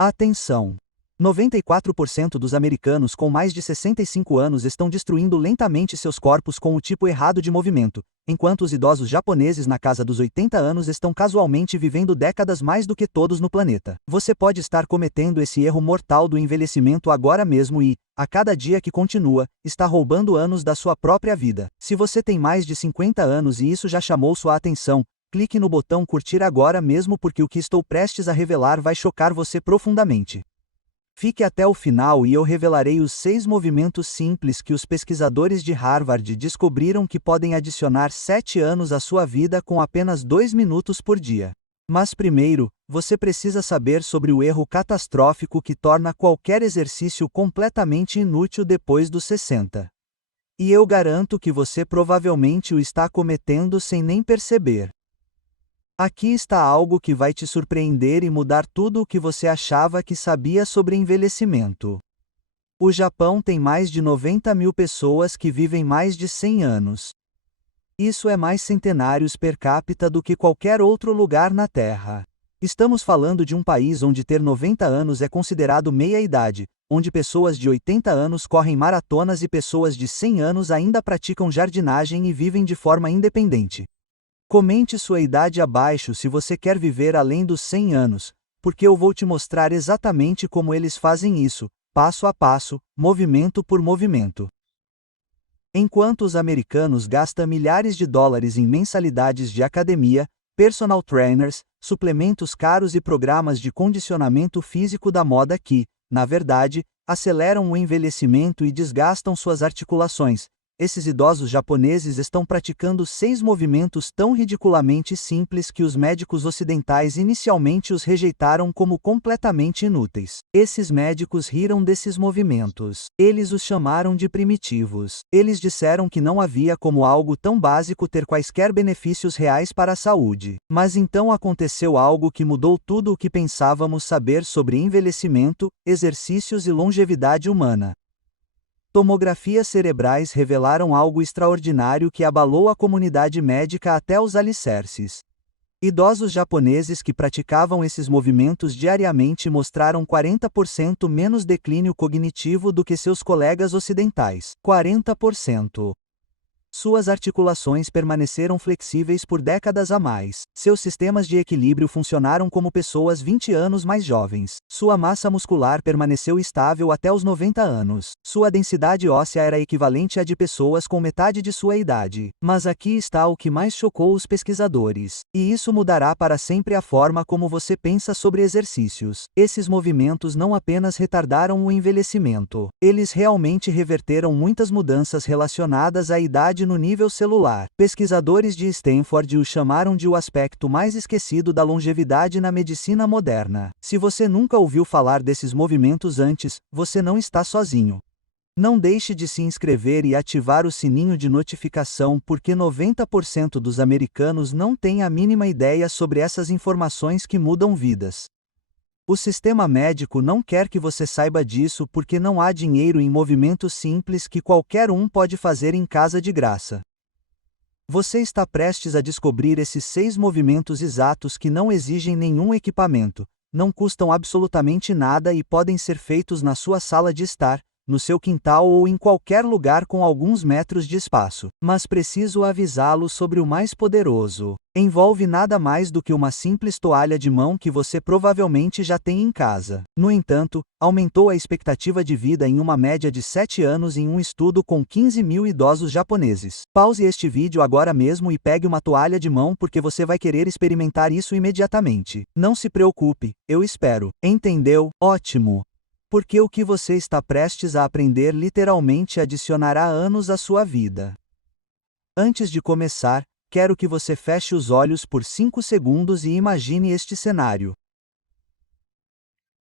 Atenção! 94% dos americanos com mais de 65 anos estão destruindo lentamente seus corpos com o tipo errado de movimento, enquanto os idosos japoneses na casa dos 80 anos estão casualmente vivendo décadas mais do que todos no planeta. Você pode estar cometendo esse erro mortal do envelhecimento agora mesmo e, a cada dia que continua, está roubando anos da sua própria vida. Se você tem mais de 50 anos e isso já chamou sua atenção, clique no botão curtir agora mesmo porque o que estou prestes a revelar vai chocar você profundamente. Fique até o final e eu revelarei os 6 movimentos simples que os pesquisadores de Harvard descobriram que podem adicionar 7 anos à sua vida com apenas 2 minutos por dia. Mas primeiro, você precisa saber sobre o erro catastrófico que torna qualquer exercício completamente inútil depois dos 60. E eu garanto que você provavelmente o está cometendo sem nem perceber. Aqui está algo que vai te surpreender e mudar tudo o que você achava que sabia sobre envelhecimento. O Japão tem mais de 90 mil pessoas que vivem mais de 100 anos. Isso é mais centenários per capita do que qualquer outro lugar na Terra. Estamos falando de um país onde ter 90 anos é considerado meia-idade, onde pessoas de 80 anos correm maratonas e pessoas de 100 anos ainda praticam jardinagem e vivem de forma independente. Comente sua idade abaixo se você quer viver além dos 100 anos, porque eu vou te mostrar exatamente como eles fazem isso, passo a passo, movimento por movimento. Enquanto os americanos gastam milhares de dólares em mensalidades de academia, personal trainers, suplementos caros e programas de condicionamento físico da moda que, na verdade, aceleram o envelhecimento e desgastam suas articulações, esses idosos japoneses estão praticando 6 movimentos tão ridiculamente simples que os médicos ocidentais inicialmente os rejeitaram como completamente inúteis. Esses médicos riram desses movimentos. Eles os chamaram de primitivos. Eles disseram que não havia como algo tão básico ter quaisquer benefícios reais para a saúde. Mas então aconteceu algo que mudou tudo o que pensávamos saber sobre envelhecimento, exercícios e longevidade humana. Tomografias cerebrais revelaram algo extraordinário que abalou a comunidade médica até os alicerces. Idosos japoneses que praticavam esses movimentos diariamente mostraram 40% menos declínio cognitivo do que seus colegas ocidentais. 40%. Suas articulações permaneceram flexíveis por décadas a mais. Seus sistemas de equilíbrio funcionaram como pessoas 20 anos mais jovens. Sua massa muscular permaneceu estável até os 90 anos. Sua densidade óssea era equivalente à de pessoas com metade de sua idade. Mas aqui está o que mais chocou os pesquisadores. E isso mudará para sempre a forma como você pensa sobre exercícios. Esses movimentos não apenas retardaram o envelhecimento. Eles realmente reverteram muitas mudanças relacionadas à idade no nível celular. Pesquisadores de Stanford o chamaram de o aspecto mais esquecido da longevidade na medicina moderna. Se você nunca ouviu falar desses movimentos antes, você não está sozinho. Não deixe de se inscrever e ativar o sininho de notificação porque 90% dos americanos não têm a mínima ideia sobre essas informações que mudam vidas. O sistema médico não quer que você saiba disso porque não há dinheiro em movimentos simples que qualquer um pode fazer em casa de graça. Você está prestes a descobrir esses 6 movimentos exatos que não exigem nenhum equipamento, não custam absolutamente nada e podem ser feitos na sua sala de estar, no seu quintal ou em qualquer lugar com alguns metros de espaço. Mas preciso avisá-lo sobre o mais poderoso. Envolve nada mais do que uma simples toalha de mão que você provavelmente já tem em casa. No entanto, aumentou a expectativa de vida em uma média de 7 anos em um estudo com 15 mil idosos japoneses. Pause este vídeo agora mesmo e pegue uma toalha de mão porque você vai querer experimentar isso imediatamente. Não se preocupe, eu espero. Entendeu? Ótimo! Porque o que você está prestes a aprender literalmente adicionará anos à sua vida. Antes de começar, quero que você feche os olhos por 5 segundos e imagine este cenário.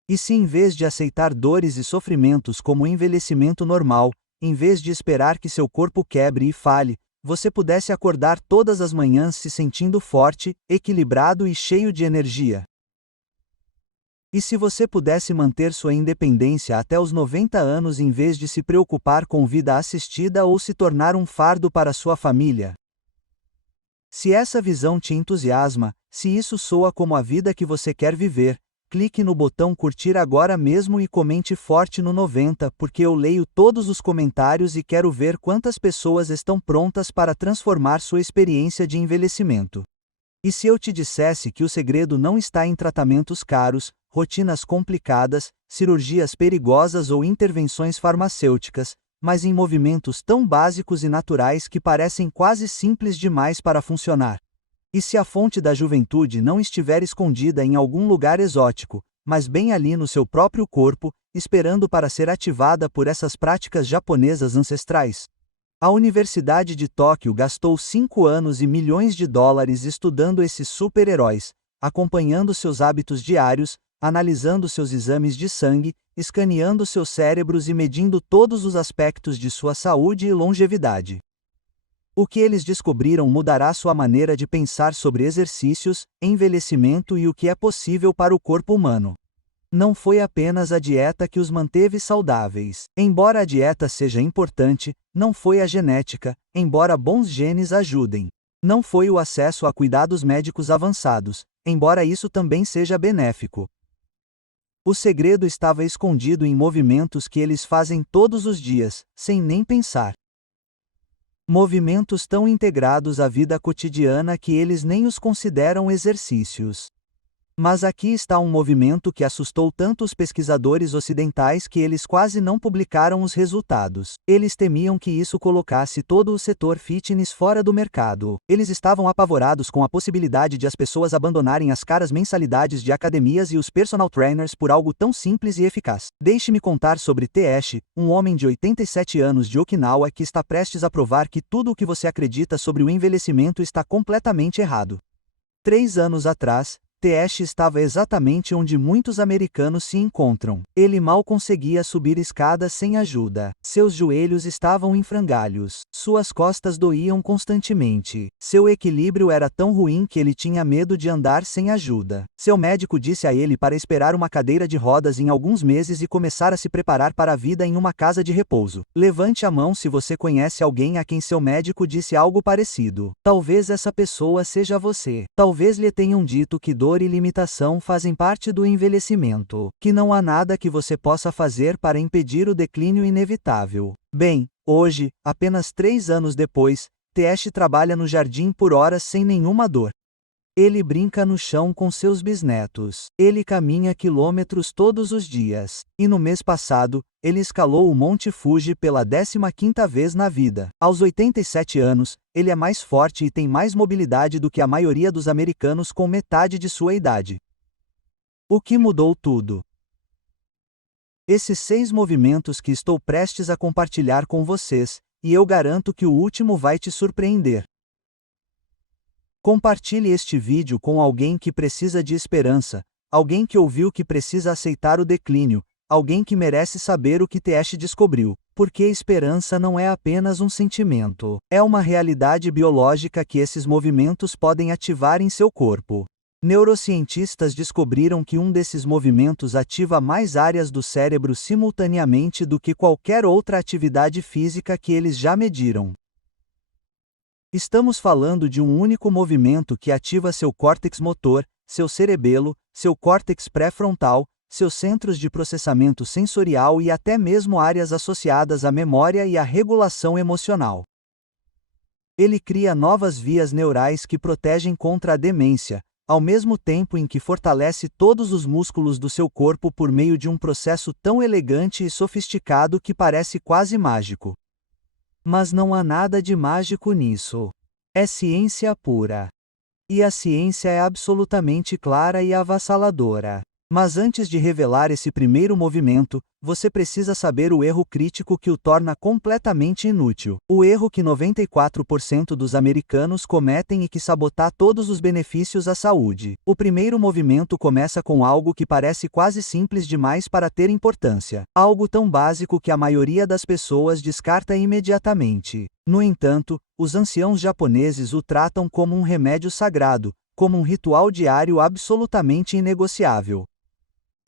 E se em vez de aceitar dores e sofrimentos como envelhecimento normal, em vez de esperar que seu corpo quebre e falhe, você pudesse acordar todas as manhãs se sentindo forte, equilibrado e cheio de energia? E se você pudesse manter sua independência até os 90 anos em vez de se preocupar com vida assistida ou se tornar um fardo para sua família? Se essa visão te entusiasma, se isso soa como a vida que você quer viver, clique no botão curtir agora mesmo e comente forte no 90 porque eu leio todos os comentários e quero ver quantas pessoas estão prontas para transformar sua experiência de envelhecimento. E se eu te dissesse que o segredo não está em tratamentos caros, rotinas complicadas, cirurgias perigosas ou intervenções farmacêuticas, mas em movimentos tão básicos e naturais que parecem quase simples demais para funcionar? E se a fonte da juventude não estiver escondida em algum lugar exótico, mas bem ali no seu próprio corpo, esperando para ser ativada por essas práticas japonesas ancestrais? A Universidade de Tóquio gastou 5 anos e milhões de dólares estudando esses super-heróis, acompanhando seus hábitos diários, analisando seus exames de sangue, escaneando seus cérebros e medindo todos os aspectos de sua saúde e longevidade. O que eles descobriram mudará sua maneira de pensar sobre exercícios, envelhecimento e o que é possível para o corpo humano. Não foi apenas a dieta que os manteve saudáveis. Embora a dieta seja importante, não foi a genética, embora bons genes ajudem. Não foi o acesso a cuidados médicos avançados, embora isso também seja benéfico. O segredo estava escondido em movimentos que eles fazem todos os dias, sem nem pensar. Movimentos tão integrados à vida cotidiana que eles nem os consideram exercícios. Mas aqui está um movimento que assustou tanto os pesquisadores ocidentais que eles quase não publicaram os resultados. Eles temiam que isso colocasse todo o setor fitness fora do mercado. Eles estavam apavorados com a possibilidade de as pessoas abandonarem as caras mensalidades de academias e os personal trainers por algo tão simples e eficaz. Deixe-me contar sobre T.S., um homem de 87 anos de Okinawa que está prestes a provar que tudo o que você acredita sobre o envelhecimento está completamente errado. 3 anos atrás, T.S. estava exatamente onde muitos americanos se encontram. Ele mal conseguia subir escadas sem ajuda. Seus joelhos estavam em frangalhos. Suas costas doíam constantemente. Seu equilíbrio era tão ruim que ele tinha medo de andar sem ajuda. Seu médico disse a ele para esperar uma cadeira de rodas em alguns meses e começar a se preparar para a vida em uma casa de repouso. Levante a mão se você conhece alguém a quem seu médico disse algo parecido. Talvez essa pessoa seja você. Talvez lhe tenham dito que dor e limitação fazem parte do envelhecimento, que não há nada que você possa fazer para impedir o declínio inevitável. Bem, hoje, apenas 3 anos depois, T.S. trabalha no jardim por horas sem nenhuma dor. Ele brinca no chão com seus bisnetos. Ele caminha quilômetros todos os dias. E no mês passado, ele escalou o Monte Fuji pela 15ª vez na vida. Aos 87 anos, ele é mais forte e tem mais mobilidade do que a maioria dos americanos com metade de sua idade. O que mudou tudo? Esses 6 movimentos que estou prestes a compartilhar com vocês, e eu garanto que o último vai te surpreender. Compartilhe este vídeo com alguém que precisa de esperança, alguém que ouviu que precisa aceitar o declínio, alguém que merece saber o que T.S. descobriu, porque esperança não é apenas um sentimento, é uma realidade biológica que esses movimentos podem ativar em seu corpo. Neurocientistas descobriram que um desses movimentos ativa mais áreas do cérebro simultaneamente do que qualquer outra atividade física que eles já mediram. Estamos falando de um único movimento que ativa seu córtex motor, seu cerebelo, seu córtex pré-frontal, seus centros de processamento sensorial e até mesmo áreas associadas à memória e à regulação emocional. Ele cria novas vias neurais que protegem contra a demência, ao mesmo tempo em que fortalece todos os músculos do seu corpo por meio de um processo tão elegante e sofisticado que parece quase mágico. Mas não há nada de mágico nisso. É ciência pura. E a ciência é absolutamente clara e avassaladora. Mas antes de revelar esse primeiro movimento, você precisa saber o erro crítico que o torna completamente inútil. O erro que 94% dos americanos cometem e que sabota todos os benefícios à saúde. O primeiro movimento começa com algo que parece quase simples demais para ter importância. Algo tão básico que a maioria das pessoas descarta imediatamente. No entanto, os anciãos japoneses o tratam como um remédio sagrado, como um ritual diário absolutamente inegociável.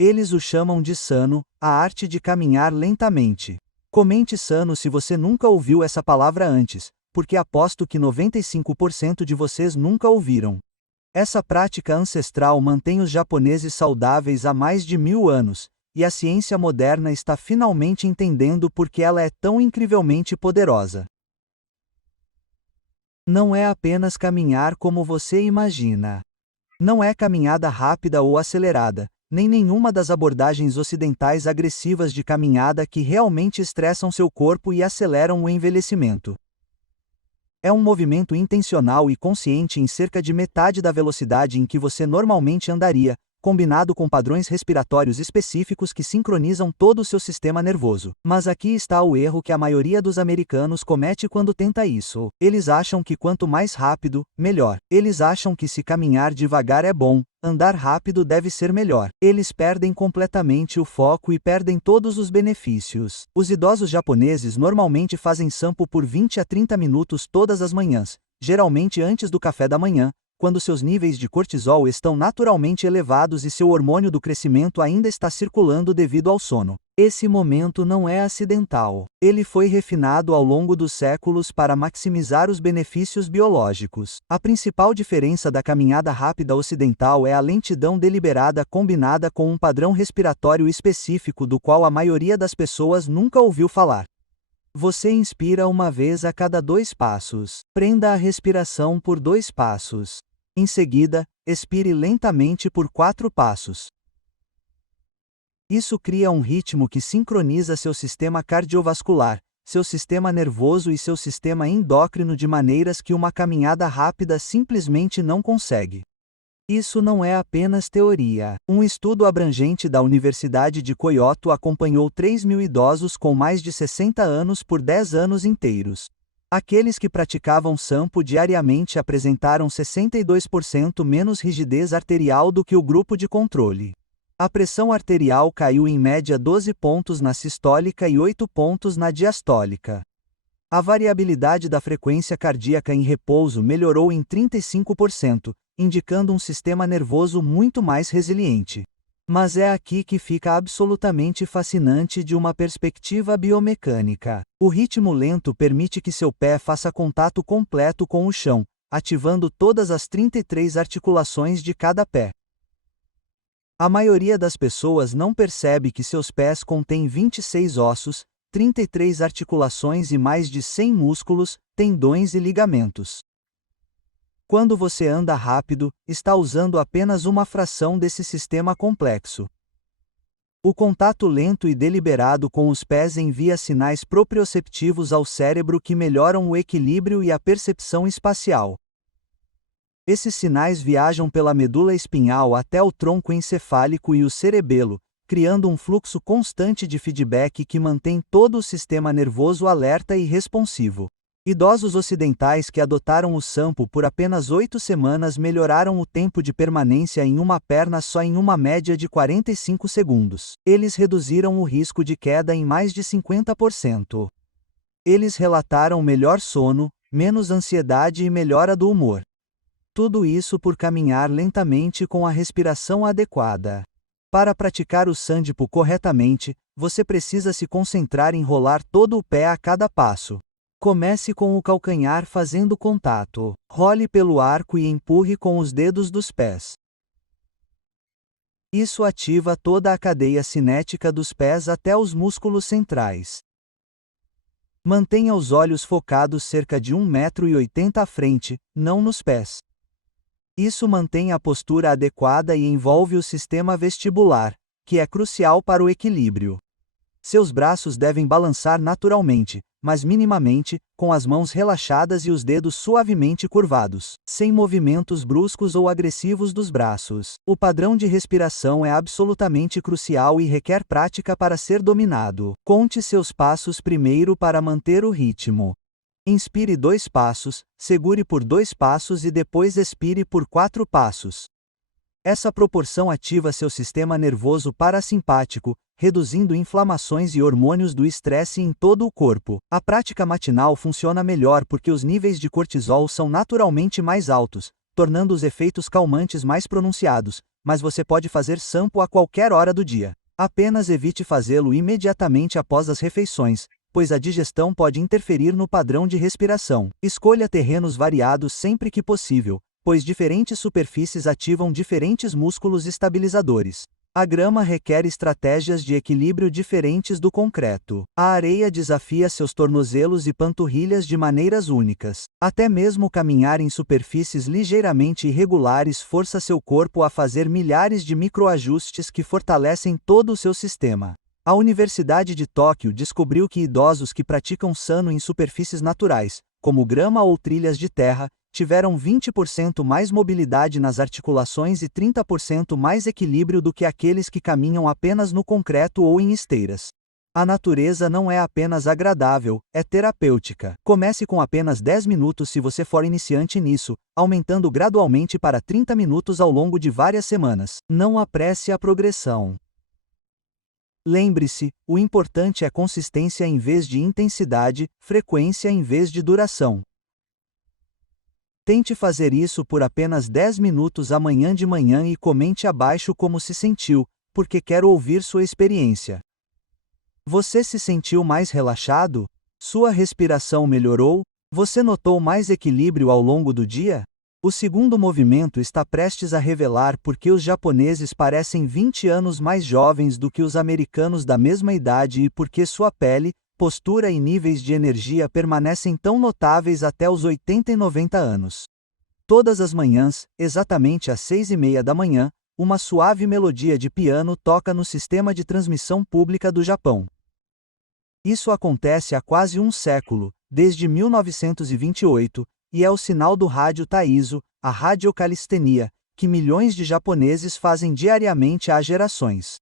Eles o chamam de sano, a arte de caminhar lentamente. Comente sano se você nunca ouviu essa palavra antes, porque aposto que 95% de vocês nunca ouviram. Essa prática ancestral mantém os japoneses saudáveis há mais de 1000 anos, e a ciência moderna está finalmente entendendo por que ela é tão incrivelmente poderosa. Não é apenas caminhar como você imagina. Não é caminhada rápida ou acelerada, nem nenhuma das abordagens ocidentais agressivas de caminhada que realmente estressam seu corpo e aceleram o envelhecimento. É um movimento intencional e consciente em cerca de metade da velocidade em que você normalmente andaria, combinado com padrões respiratórios específicos que sincronizam todo o seu sistema nervoso. Mas aqui está o erro que a maioria dos americanos comete quando tenta isso. Eles acham que quanto mais rápido, melhor. Eles acham que se caminhar devagar é bom, andar rápido deve ser melhor. Eles perdem completamente o foco e perdem todos os benefícios. Os idosos japoneses normalmente fazem sampo por 20 a 30 minutos todas as manhãs, geralmente antes do café da manhã, quando seus níveis de cortisol estão naturalmente elevados e seu hormônio do crescimento ainda está circulando devido ao sono. Esse momento não é acidental. Ele foi refinado ao longo dos séculos para maximizar os benefícios biológicos. A principal diferença da caminhada rápida ocidental é a lentidão deliberada combinada com um padrão respiratório específico do qual a maioria das pessoas nunca ouviu falar. Você inspira uma vez a cada 2 passos. Prenda a respiração por 2 passos. Em seguida, expire lentamente por 4 passos. Isso cria um ritmo que sincroniza seu sistema cardiovascular, seu sistema nervoso e seu sistema endócrino de maneiras que uma caminhada rápida simplesmente não consegue. Isso não é apenas teoria. Um estudo abrangente da Universidade de Kyoto acompanhou 3.000 idosos com mais de 60 anos por 10 anos inteiros. Aqueles que praticavam sampo diariamente apresentaram 62% menos rigidez arterial do que o grupo de controle. A pressão arterial caiu em média 12 pontos na sistólica e 8 pontos na diastólica. A variabilidade da frequência cardíaca em repouso melhorou em 35%, indicando um sistema nervoso muito mais resiliente. Mas é aqui que fica absolutamente fascinante de uma perspectiva biomecânica. O ritmo lento permite que seu pé faça contato completo com o chão, ativando todas as 33 articulações de cada pé. A maioria das pessoas não percebe que seus pés contêm 26 ossos, 33 articulações e mais de 100 músculos, tendões e ligamentos. Quando você anda rápido, está usando apenas uma fração desse sistema complexo. O contato lento e deliberado com os pés envia sinais proprioceptivos ao cérebro que melhoram o equilíbrio e a percepção espacial. Esses sinais viajam pela medula espinhal até o tronco encefálico e o cerebelo, criando um fluxo constante de feedback que mantém todo o sistema nervoso alerta e responsivo. Idosos ocidentais que adotaram o sampo por apenas 8 semanas melhoraram o tempo de permanência em uma perna só em uma média de 45 segundos. Eles reduziram o risco de queda em mais de 50%. Eles relataram melhor sono, menos ansiedade e melhora do humor. Tudo isso por caminhar lentamente com a respiração adequada. Para praticar o sandipo corretamente, você precisa se concentrar em rolar todo o pé a cada passo. Comece com o calcanhar fazendo contato. Role pelo arco e empurre com os dedos dos pés. Isso ativa toda a cadeia cinética dos pés até os músculos centrais. Mantenha os olhos focados cerca de 1,80 m à frente, não nos pés. Isso mantém a postura adequada e envolve o sistema vestibular, que é crucial para o equilíbrio. Seus braços devem balançar naturalmente, mas minimamente, com as mãos relaxadas e os dedos suavemente curvados, sem movimentos bruscos ou agressivos dos braços. O padrão de respiração é absolutamente crucial e requer prática para ser dominado. Conte seus passos primeiro para manter o ritmo. Inspire 2 passos, segure por 2 passos e depois expire por 4 passos. Essa proporção ativa seu sistema nervoso parasimpático, reduzindo inflamações e hormônios do estresse em todo o corpo. A prática matinal funciona melhor porque os níveis de cortisol são naturalmente mais altos, tornando os efeitos calmantes mais pronunciados, mas você pode fazer sampo a qualquer hora do dia. Apenas evite fazê-lo imediatamente após as refeições, pois a digestão pode interferir no padrão de respiração. Escolha terrenos variados sempre que possível, pois diferentes superfícies ativam diferentes músculos estabilizadores. A grama requer estratégias de equilíbrio diferentes do concreto. A areia desafia seus tornozelos e panturrilhas de maneiras únicas. Até mesmo caminhar em superfícies ligeiramente irregulares força seu corpo a fazer milhares de microajustes que fortalecem todo o seu sistema. A Universidade de Tóquio descobriu que idosos que praticam sano em superfícies naturais, como grama ou trilhas de terra, tiveram 20% mais mobilidade nas articulações e 30% mais equilíbrio do que aqueles que caminham apenas no concreto ou em esteiras. A natureza não é apenas agradável, é terapêutica. Comece com apenas 10 minutos se você for iniciante nisso, aumentando gradualmente para 30 minutos ao longo de várias semanas. Não apresse a progressão. Lembre-se, o importante é consistência em vez de intensidade, frequência em vez de duração. Tente fazer isso por apenas 10 minutos amanhã de manhã e comente abaixo como se sentiu, porque quero ouvir sua experiência. Você se sentiu mais relaxado? Sua respiração melhorou? Você notou mais equilíbrio ao longo do dia? O segundo movimento está prestes a revelar por que os japoneses parecem 20 anos mais jovens do que os americanos da mesma idade e por que sua pele, postura e níveis de energia permanecem tão notáveis até os 80 e 90 anos. Todas as manhãs, exatamente às 6:30 da manhã, uma suave melodia de piano toca no sistema de transmissão pública do Japão. Isso acontece há quase um século, desde 1928, e é o sinal do rádio Taizo, a radiocalistenia, que milhões de japoneses fazem diariamente há gerações.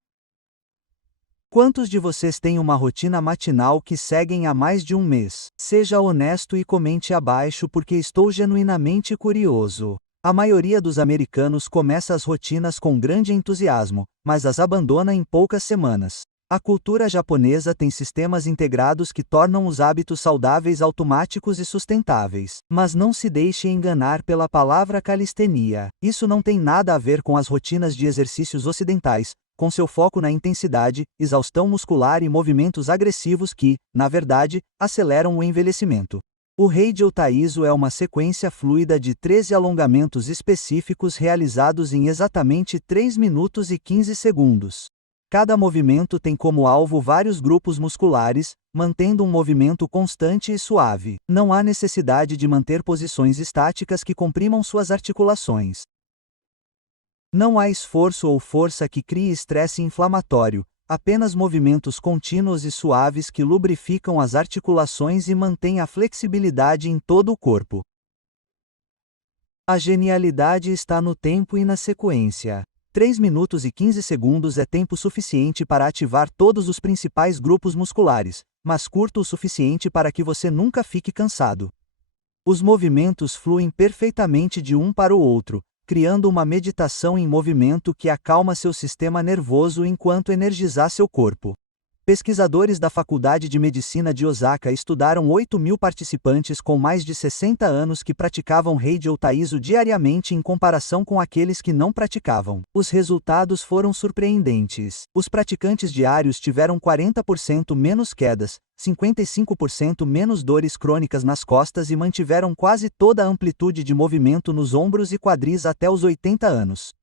Quantos de vocês têm uma rotina matinal que seguem há mais de um mês? Seja honesto e comente abaixo porque estou genuinamente curioso. A maioria dos americanos começa as rotinas com grande entusiasmo, mas as abandona em poucas semanas. A cultura japonesa tem sistemas integrados que tornam os hábitos saudáveis automáticos e sustentáveis. Mas não se deixe enganar pela palavra calistenia. Isso não tem nada a ver com as rotinas de exercícios ocidentais, com seu foco na intensidade, exaustão muscular e movimentos agressivos que, na verdade, aceleram o envelhecimento. O Heijō Taizo é uma sequência fluida de 13 alongamentos específicos realizados em exatamente 3 minutos e 15 segundos. Cada movimento tem como alvo vários grupos musculares, mantendo um movimento constante e suave. Não há necessidade de manter posições estáticas que comprimam suas articulações. Não há esforço ou força que crie estresse inflamatório, apenas movimentos contínuos e suaves que lubrificam as articulações e mantêm a flexibilidade em todo o corpo. A genialidade está no tempo e na sequência. 3 minutos e 15 segundos é tempo suficiente para ativar todos os principais grupos musculares, mas curto o suficiente para que você nunca fique cansado. Os movimentos fluem perfeitamente de um para o outro, criando uma meditação em movimento que acalma seu sistema nervoso enquanto energizar seu corpo. Pesquisadores da Faculdade de Medicina de Osaka estudaram 8.000 participantes com mais de 60 anos que praticavam Heijō Taizo diariamente em comparação com aqueles que não praticavam. Os resultados foram surpreendentes. Os praticantes diários tiveram 40% menos quedas, 55% menos dores crônicas nas costas e mantiveram quase toda a amplitude de movimento nos ombros e quadris até os 80 anos.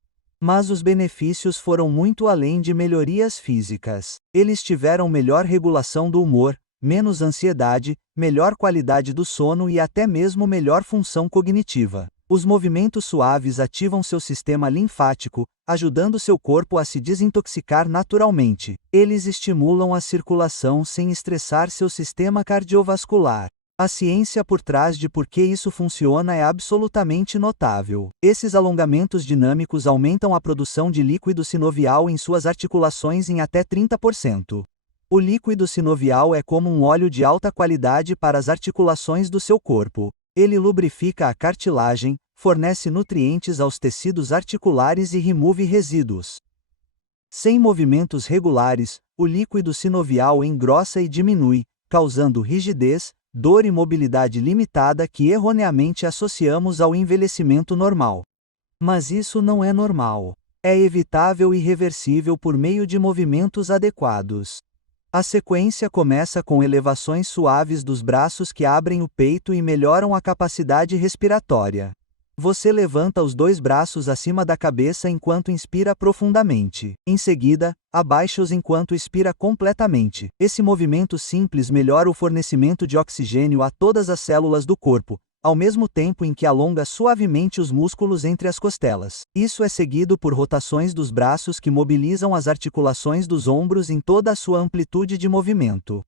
Mas os benefícios foram muito além de melhorias físicas. Eles tiveram melhor regulação do humor, menos ansiedade, melhor qualidade do sono e até mesmo melhor função cognitiva. Os movimentos suaves ativam seu sistema linfático, ajudando seu corpo a se desintoxicar naturalmente. Eles estimulam a circulação sem estressar seu sistema cardiovascular. A ciência por trás de por que isso funciona é absolutamente notável. Esses alongamentos dinâmicos aumentam a produção de líquido sinovial em suas articulações em até 30%. O líquido sinovial é como um óleo de alta qualidade para as articulações do seu corpo. Ele lubrifica a cartilagem, fornece nutrientes aos tecidos articulares e remove resíduos. Sem movimentos regulares, o líquido sinovial engrossa e diminui, causando rigidez, dor e mobilidade limitada que erroneamente associamos ao envelhecimento normal. Mas isso não é normal. É evitável e reversível por meio de movimentos adequados. A sequência começa com elevações suaves dos braços que abrem o peito e melhoram a capacidade respiratória. Você levanta os dois braços acima da cabeça enquanto inspira profundamente. Em seguida, abaixa-os enquanto expira completamente. Esse movimento simples melhora o fornecimento de oxigênio a todas as células do corpo, ao mesmo tempo em que alonga suavemente os músculos entre as costelas. Isso é seguido por rotações dos braços que mobilizam as articulações dos ombros em toda a sua amplitude de movimento.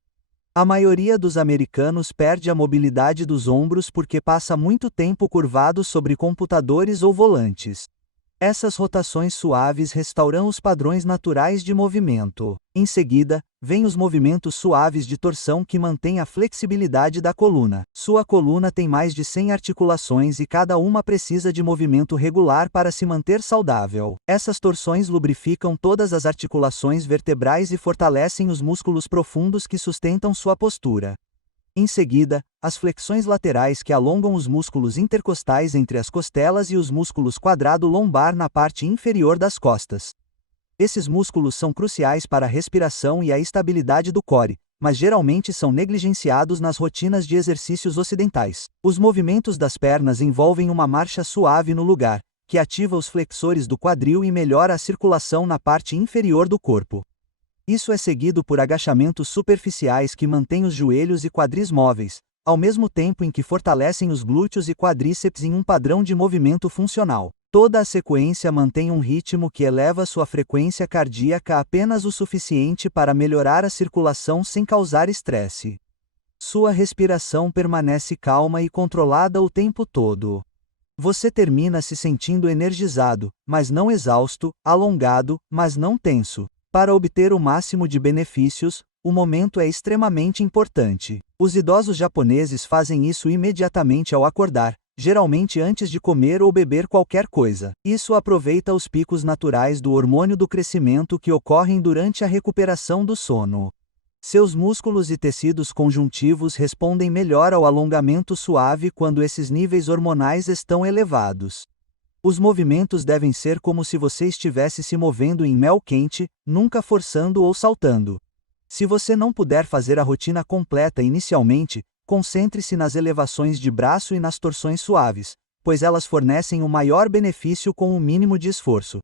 A maioria dos americanos perde a mobilidade dos ombros porque passa muito tempo curvado sobre computadores ou volantes. Essas rotações suaves restauram os padrões naturais de movimento. Em seguida, vêm os movimentos suaves de torção que mantêm a flexibilidade da coluna. Sua coluna tem mais de 100 articulações e cada uma precisa de movimento regular para se manter saudável. Essas torções lubrificam todas as articulações vertebrais e fortalecem os músculos profundos que sustentam sua postura. Em seguida, as flexões laterais que alongam os músculos intercostais entre as costelas e os músculos quadrado-lombar na parte inferior das costas. Esses músculos são cruciais para a respiração e a estabilidade do core, mas geralmente são negligenciados nas rotinas de exercícios ocidentais. Os movimentos das pernas envolvem uma marcha suave no lugar, que ativa os flexores do quadril e melhora a circulação na parte inferior do corpo. Isso é seguido por agachamentos superficiais que mantêm os joelhos e quadris móveis, ao mesmo tempo em que fortalecem os glúteos e quadríceps em um padrão de movimento funcional. Toda a sequência mantém um ritmo que eleva sua frequência cardíaca apenas o suficiente para melhorar a circulação sem causar estresse. Sua respiração permanece calma e controlada o tempo todo. Você termina se sentindo energizado, mas não exausto, alongado, mas não tenso. Para obter o máximo de benefícios, o momento é extremamente importante. Os idosos japoneses fazem isso imediatamente ao acordar, geralmente antes de comer ou beber qualquer coisa. Isso aproveita os picos naturais do hormônio do crescimento que ocorrem durante a recuperação do sono. Seus músculos e tecidos conjuntivos respondem melhor ao alongamento suave quando esses níveis hormonais estão elevados. Os movimentos devem ser como se você estivesse se movendo em mel quente, nunca forçando ou saltando. Se você não puder fazer a rotina completa inicialmente, concentre-se nas elevações de braço e nas torções suaves, pois elas fornecem o maior benefício com o mínimo de esforço.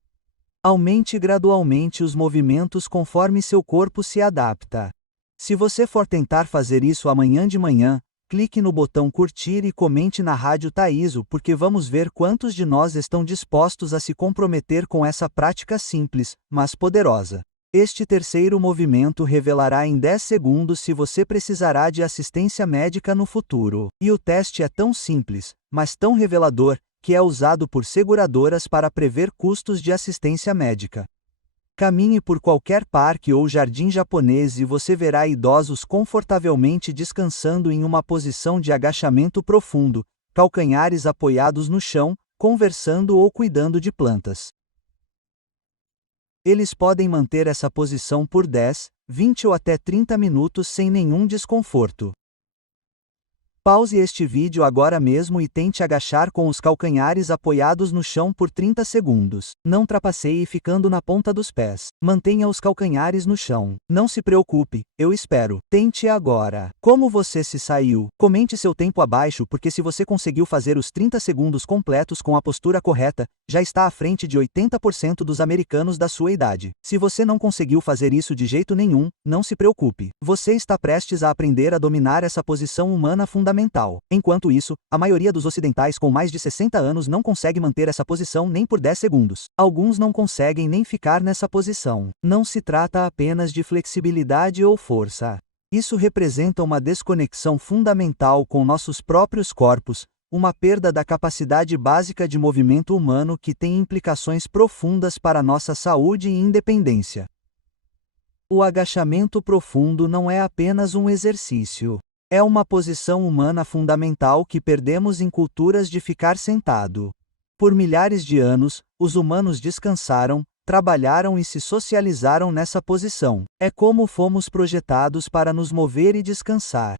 Aumente gradualmente os movimentos conforme seu corpo se adapta. Se você for tentar fazer isso amanhã de manhã, clique no botão curtir e comente na Rádio Taíso porque vamos ver quantos de nós estão dispostos a se comprometer com essa prática simples, mas poderosa. Este terceiro movimento revelará em 10 segundos se você precisará de assistência médica no futuro. E o teste é tão simples, mas tão revelador, que é usado por seguradoras para prever custos de assistência médica. Caminhe por qualquer parque ou jardim japonês e você verá idosos confortavelmente descansando em uma posição de agachamento profundo, calcanhares apoiados no chão, conversando ou cuidando de plantas. Eles podem manter essa posição por 10, 20 ou até 30 minutos sem nenhum desconforto. Pause este vídeo agora mesmo e tente agachar com os calcanhares apoiados no chão por 30 segundos. Não trapaceie ficando na ponta dos pés. Mantenha os calcanhares no chão. Não se preocupe, eu espero. Tente agora. Como você se saiu? Comente seu tempo abaixo porque se você conseguiu fazer os 30 segundos completos com a postura correta, já está à frente de 80% dos americanos da sua idade. Se você não conseguiu fazer isso de jeito nenhum, não se preocupe. Você está prestes a aprender a dominar essa posição humana fundamental. Enquanto isso, a maioria dos ocidentais com mais de 60 anos não consegue manter essa posição nem por 10 segundos. Alguns não conseguem nem ficar nessa posição. Não se trata apenas de flexibilidade ou força. Isso representa uma desconexão fundamental com nossos próprios corpos, uma perda da capacidade básica de movimento humano que tem implicações profundas para nossa saúde e independência. O agachamento profundo não é apenas um exercício. É uma posição humana fundamental que perdemos em culturas de ficar sentado. Por milhares de anos, os humanos descansaram, trabalharam e se socializaram nessa posição. É como fomos projetados para nos mover e descansar.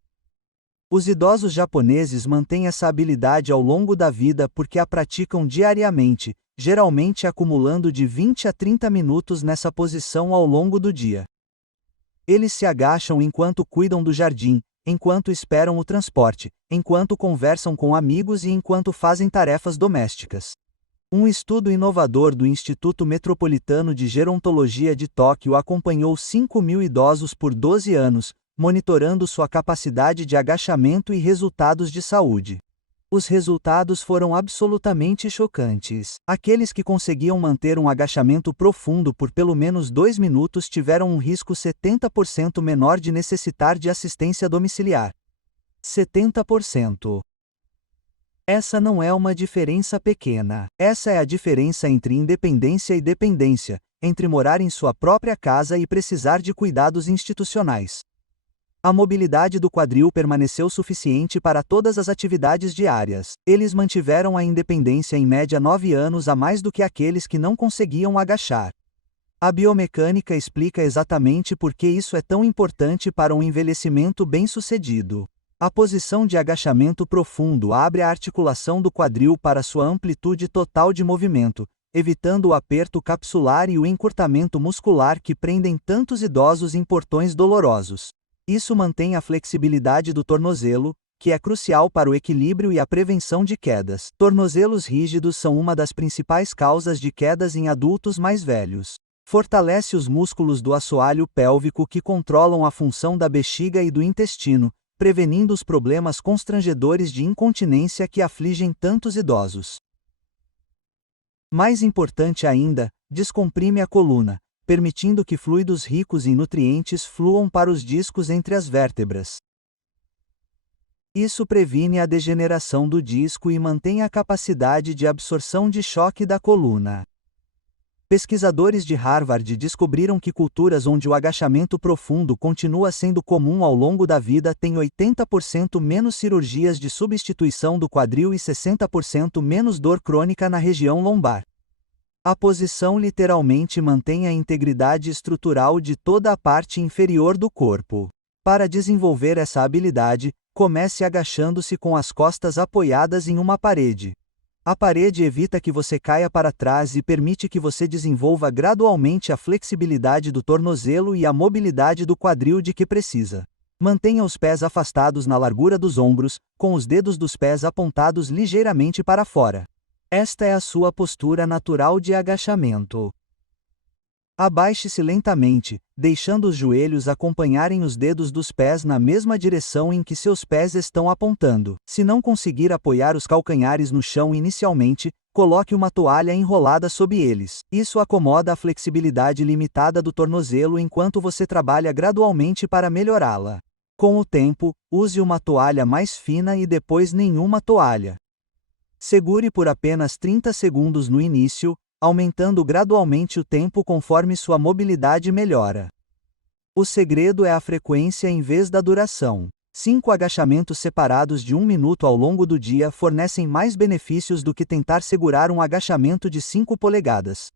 Os idosos japoneses mantêm essa habilidade ao longo da vida porque a praticam diariamente, geralmente acumulando de 20 a 30 minutos nessa posição ao longo do dia. Eles se agacham enquanto cuidam do jardim, enquanto esperam o transporte, enquanto conversam com amigos e enquanto fazem tarefas domésticas. Um estudo inovador do Instituto Metropolitano de Gerontologia de Tóquio acompanhou 5.000 idosos por 12 anos, monitorando sua capacidade de agachamento e resultados de saúde. Os resultados foram absolutamente chocantes. Aqueles que conseguiam manter um agachamento profundo por pelo menos 2 minutos tiveram um risco 70% menor de necessitar de assistência domiciliar. 70%. Essa não é uma diferença pequena. Essa é a diferença entre independência e dependência, entre morar em sua própria casa e precisar de cuidados institucionais. A mobilidade do quadril permaneceu suficiente para todas as atividades diárias. Eles mantiveram a independência em média 9 anos a mais do que aqueles que não conseguiam agachar. A biomecânica explica exatamente por que isso é tão importante para um envelhecimento bem-sucedido. A posição de agachamento profundo abre a articulação do quadril para sua amplitude total de movimento, evitando o aperto capsular e o encurtamento muscular que prendem tantos idosos em portões dolorosos. Isso mantém a flexibilidade do tornozelo, que é crucial para o equilíbrio e a prevenção de quedas. Tornozelos rígidos são uma das principais causas de quedas em adultos mais velhos. Fortalece os músculos do assoalho pélvico que controlam a função da bexiga e do intestino, prevenindo os problemas constrangedores de incontinência que afligem tantos idosos. Mais importante ainda, descomprime a coluna, permitindo que fluidos ricos em nutrientes fluam para os discos entre as vértebras. Isso previne a degeneração do disco e mantém a capacidade de absorção de choque da coluna. Pesquisadores de Harvard descobriram que culturas onde o agachamento profundo continua sendo comum ao longo da vida têm 80% menos cirurgias de substituição do quadril e 60% menos dor crônica na região lombar. A posição literalmente mantém a integridade estrutural de toda a parte inferior do corpo. Para desenvolver essa habilidade, comece agachando-se com as costas apoiadas em uma parede. A parede evita que você caia para trás e permite que você desenvolva gradualmente a flexibilidade do tornozelo e a mobilidade do quadril de que precisa. Mantenha os pés afastados na largura dos ombros, com os dedos dos pés apontados ligeiramente para fora. Esta é a sua postura natural de agachamento. Abaixe-se lentamente, deixando os joelhos acompanharem os dedos dos pés na mesma direção em que seus pés estão apontando. Se não conseguir apoiar os calcanhares no chão inicialmente, coloque uma toalha enrolada sob eles. Isso acomoda a flexibilidade limitada do tornozelo enquanto você trabalha gradualmente para melhorá-la. Com o tempo, use uma toalha mais fina e depois nenhuma toalha. Segure por apenas 30 segundos no início, aumentando gradualmente o tempo conforme sua mobilidade melhora. O segredo é a frequência em vez da duração. 5 agachamentos separados de 1 minuto ao longo do dia fornecem mais benefícios do que tentar segurar um agachamento de 5 polegadas.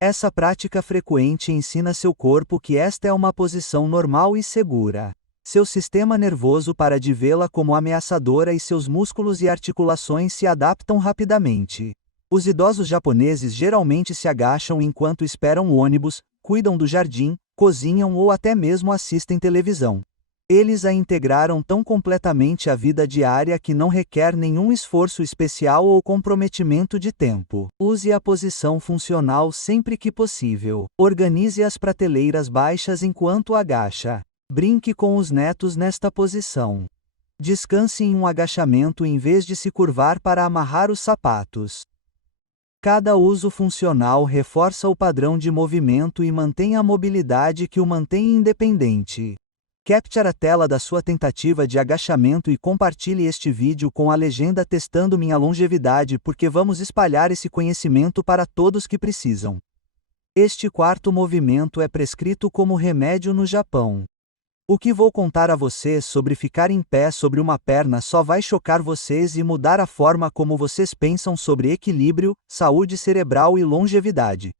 Essa prática frequente ensina seu corpo que esta é uma posição normal e segura. Seu sistema nervoso para de vê-la como ameaçadora e seus músculos e articulações se adaptam rapidamente. Os idosos japoneses geralmente se agacham enquanto esperam o ônibus, cuidam do jardim, cozinham ou até mesmo assistem televisão. Eles a integraram tão completamente à vida diária que não requer nenhum esforço especial ou comprometimento de tempo. Use a posição funcional sempre que possível. Organize as prateleiras baixas enquanto agacha. Brinque com os netos nesta posição. Descanse em um agachamento em vez de se curvar para amarrar os sapatos. Cada uso funcional reforça o padrão de movimento e mantém a mobilidade que o mantém independente. Capture a tela da sua tentativa de agachamento e compartilhe este vídeo com a legenda testando minha longevidade porque vamos espalhar esse conhecimento para todos que precisam. Este quarto movimento é prescrito como remédio no Japão. O que vou contar a vocês sobre ficar em pé sobre uma perna só vai chocar vocês e mudar a forma como vocês pensam sobre equilíbrio, saúde cerebral e longevidade.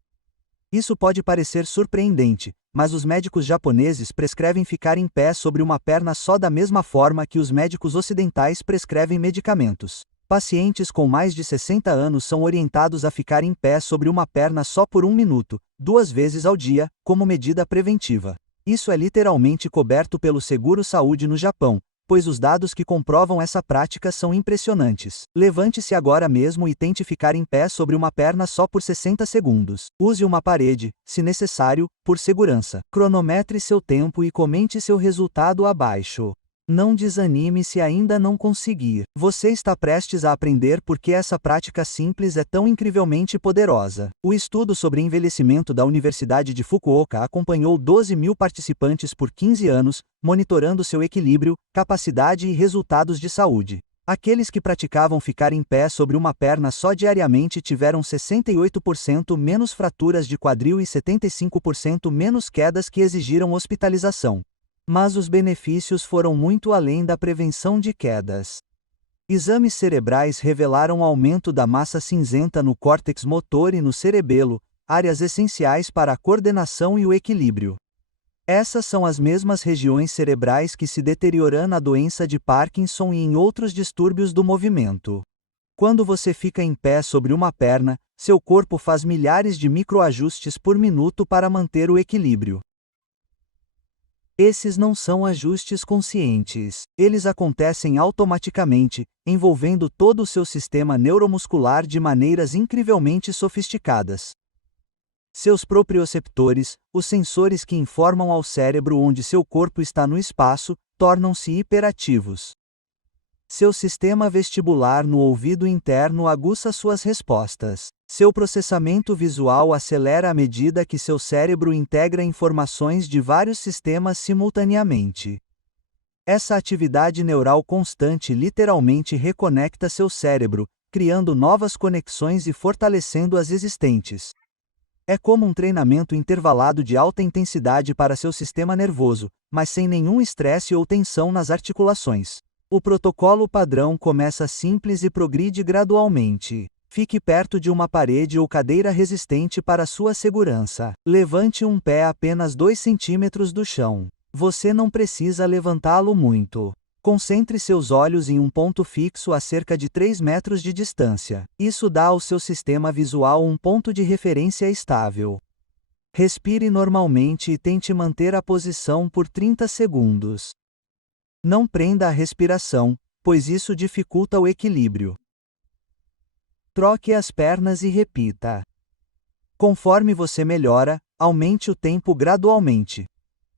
Isso pode parecer surpreendente, mas os médicos japoneses prescrevem ficar em pé sobre uma perna só da mesma forma que os médicos ocidentais prescrevem medicamentos. Pacientes com mais de 60 anos são orientados a ficar em pé sobre uma perna só por 1 minuto, 2 vezes ao dia, como medida preventiva. Isso é literalmente coberto pelo Seguro Saúde no Japão, pois os dados que comprovam essa prática são impressionantes. Levante-se agora mesmo e tente ficar em pé sobre uma perna só por 60 segundos. Use uma parede, se necessário, por segurança. Cronometre seu tempo e comente seu resultado abaixo. Não desanime se ainda não conseguir. Você está prestes a aprender por que essa prática simples é tão incrivelmente poderosa. O estudo sobre envelhecimento da Universidade de Fukuoka acompanhou 12.000 participantes por 15 anos, monitorando seu equilíbrio, capacidade e resultados de saúde. Aqueles que praticavam ficar em pé sobre uma perna só diariamente tiveram 68% menos fraturas de quadril e 75% menos quedas que exigiram hospitalização. Mas os benefícios foram muito além da prevenção de quedas. Exames cerebrais revelaram aumento da massa cinzenta no córtex motor e no cerebelo, áreas essenciais para a coordenação e o equilíbrio. Essas são as mesmas regiões cerebrais que se deterioram na doença de Parkinson e em outros distúrbios do movimento. Quando você fica em pé sobre uma perna, seu corpo faz milhares de microajustes por minuto para manter o equilíbrio. Esses não são ajustes conscientes. Eles acontecem automaticamente, envolvendo todo o seu sistema neuromuscular de maneiras incrivelmente sofisticadas. Seus proprioceptores, os sensores que informam ao cérebro onde seu corpo está no espaço, tornam-se hiperativos. Seu sistema vestibular no ouvido interno aguça suas respostas. Seu processamento visual acelera à medida que seu cérebro integra informações de vários sistemas simultaneamente. Essa atividade neural constante literalmente reconecta seu cérebro, criando novas conexões e fortalecendo as existentes. É como um treinamento intervalado de alta intensidade para seu sistema nervoso, mas sem nenhum estresse ou tensão nas articulações. O protocolo padrão começa simples e progride gradualmente. Fique perto de uma parede ou cadeira resistente para sua segurança. Levante um pé apenas 2 centímetros do chão. Você não precisa levantá-lo muito. Concentre seus olhos em um ponto fixo a cerca de 3 metros de distância. Isso dá ao seu sistema visual um ponto de referência estável. Respire normalmente e tente manter a posição por 30 segundos. Não prenda a respiração, pois isso dificulta o equilíbrio. Troque as pernas e repita. Conforme você melhora, aumente o tempo gradualmente.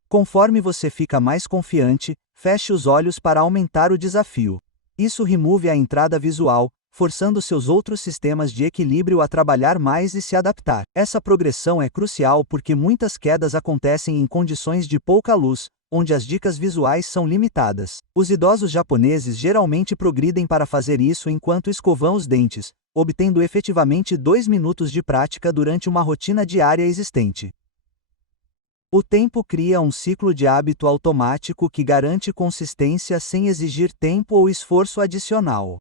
Conforme você fica mais confiante, feche os olhos para aumentar o desafio. Isso remove a entrada visual, forçando seus outros sistemas de equilíbrio a trabalhar mais e se adaptar. Essa progressão é crucial porque muitas quedas acontecem em condições de pouca luz, onde as dicas visuais são limitadas. Os idosos japoneses geralmente progridem para fazer isso enquanto escovam os dentes, obtendo efetivamente 2 minutos de prática durante uma rotina diária existente. O tempo cria um ciclo de hábito automático que garante consistência sem exigir tempo ou esforço adicional.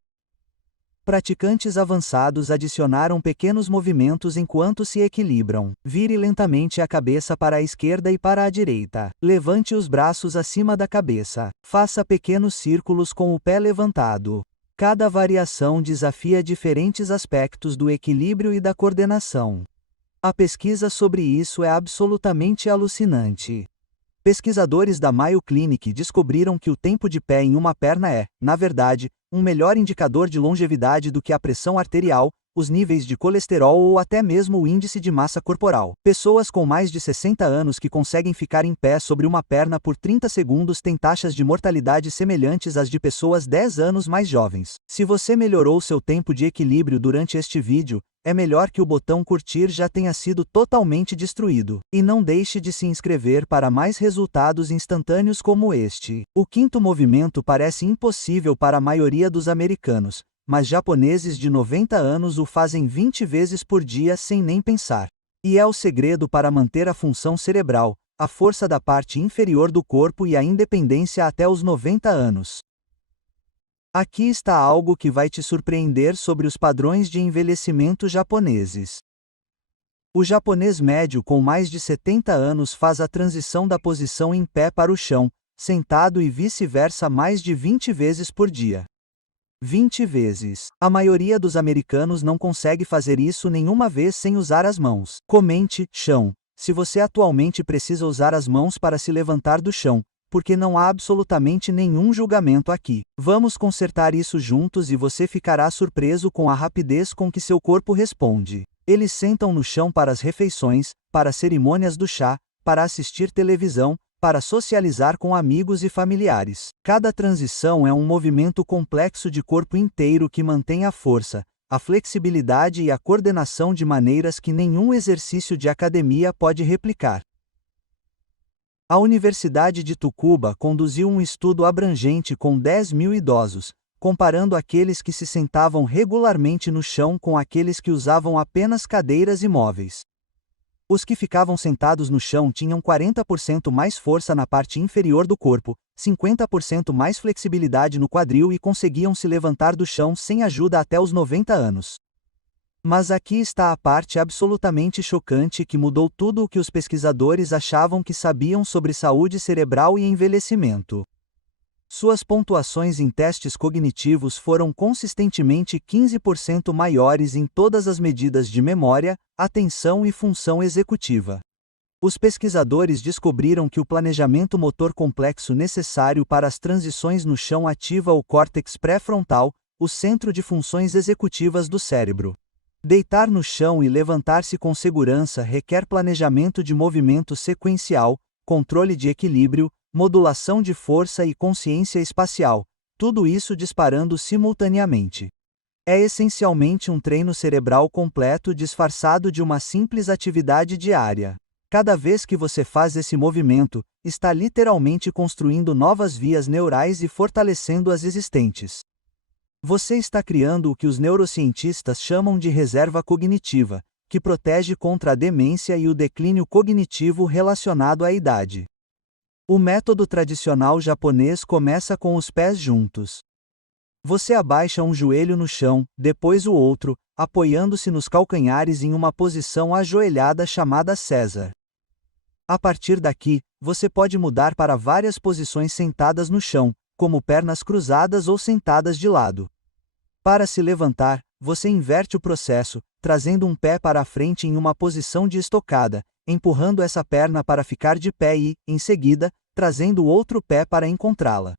Praticantes avançados adicionaram pequenos movimentos enquanto se equilibram. Vire lentamente a cabeça para a esquerda e para a direita. Levante os braços acima da cabeça. Faça pequenos círculos com o pé levantado. Cada variação desafia diferentes aspectos do equilíbrio e da coordenação. A pesquisa sobre isso é absolutamente alucinante. Pesquisadores da Mayo Clinic descobriram que o tempo de pé em uma perna é, na verdade, um melhor indicador de longevidade do que a pressão arterial, os níveis de colesterol ou até mesmo o índice de massa corporal. Pessoas com mais de 60 anos que conseguem ficar em pé sobre uma perna por 30 segundos têm taxas de mortalidade semelhantes às de pessoas 10 anos mais jovens. Se você melhorou seu tempo de equilíbrio durante este vídeo, é melhor que o botão curtir já tenha sido totalmente destruído. E não deixe de se inscrever para mais resultados instantâneos como este. O quinto movimento parece impossível para a maioria dos americanos, mas japoneses de 90 anos o fazem 20 vezes por dia sem nem pensar. E é o segredo para manter a função cerebral, a força da parte inferior do corpo e a independência até os 90 anos. Aqui está algo que vai te surpreender sobre os padrões de envelhecimento japoneses. O japonês médio com mais de 70 anos faz a transição da posição em pé para o chão, sentado e vice-versa mais de 20 vezes por dia. 20 vezes. A maioria dos americanos não consegue fazer isso nenhuma vez sem usar as mãos. Comente, chão. Se você atualmente precisa usar as mãos para se levantar do chão, porque não há absolutamente nenhum julgamento aqui. Vamos consertar isso juntos e você ficará surpreso com a rapidez com que seu corpo responde. Eles sentam no chão para as refeições, para cerimônias do chá, para assistir televisão, para socializar com amigos e familiares. Cada transição é um movimento complexo de corpo inteiro que mantém a força, a flexibilidade e a coordenação de maneiras que nenhum exercício de academia pode replicar. A Universidade de Tsukuba conduziu um estudo abrangente com 10.000 idosos, comparando aqueles que se sentavam regularmente no chão com aqueles que usavam apenas cadeiras e móveis. Os que ficavam sentados no chão tinham 40% mais força na parte inferior do corpo, 50% mais flexibilidade no quadril e conseguiam se levantar do chão sem ajuda até os 90 anos. Mas aqui está a parte absolutamente chocante que mudou tudo o que os pesquisadores achavam que sabiam sobre saúde cerebral e envelhecimento. Suas pontuações em testes cognitivos foram consistentemente 15% maiores em todas as medidas de memória, atenção e função executiva. Os pesquisadores descobriram que o planejamento motor complexo necessário para as transições no chão ativa o córtex pré-frontal, o centro de funções executivas do cérebro. Deitar no chão e levantar-se com segurança requer planejamento de movimento sequencial, controle de equilíbrio, modulação de força e consciência espacial, tudo isso disparando simultaneamente. É essencialmente um treino cerebral completo disfarçado de uma simples atividade diária. Cada vez que você faz esse movimento, está literalmente construindo novas vias neurais e fortalecendo as existentes. Você está criando o que os neurocientistas chamam de reserva cognitiva, que protege contra a demência e o declínio cognitivo relacionado à idade. O método tradicional japonês começa com os pés juntos. Você abaixa um joelho no chão, depois o outro, apoiando-se nos calcanhares em uma posição ajoelhada chamada César. A partir daqui, você pode mudar para várias posições sentadas no chão, como pernas cruzadas ou sentadas de lado. Para se levantar, você inverte o processo, trazendo um pé para a frente em uma posição de estocada, empurrando essa perna para ficar de pé e, em seguida, trazendo o outro pé para encontrá-la.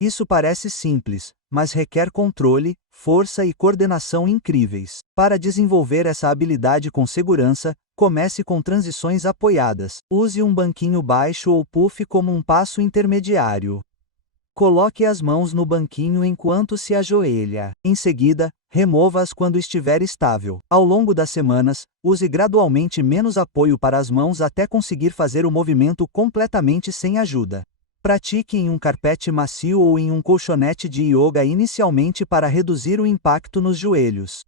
Isso parece simples, mas requer controle, força e coordenação incríveis. Para desenvolver essa habilidade com segurança, comece com transições apoiadas. Use um banquinho baixo ou puff como um passo intermediário. Coloque as mãos no banquinho enquanto se ajoelha. Em seguida, remova-as quando estiver estável. Ao longo das semanas, use gradualmente menos apoio para as mãos até conseguir fazer o movimento completamente sem ajuda. Pratique em um carpete macio ou em um colchonete de yoga inicialmente para reduzir o impacto nos joelhos.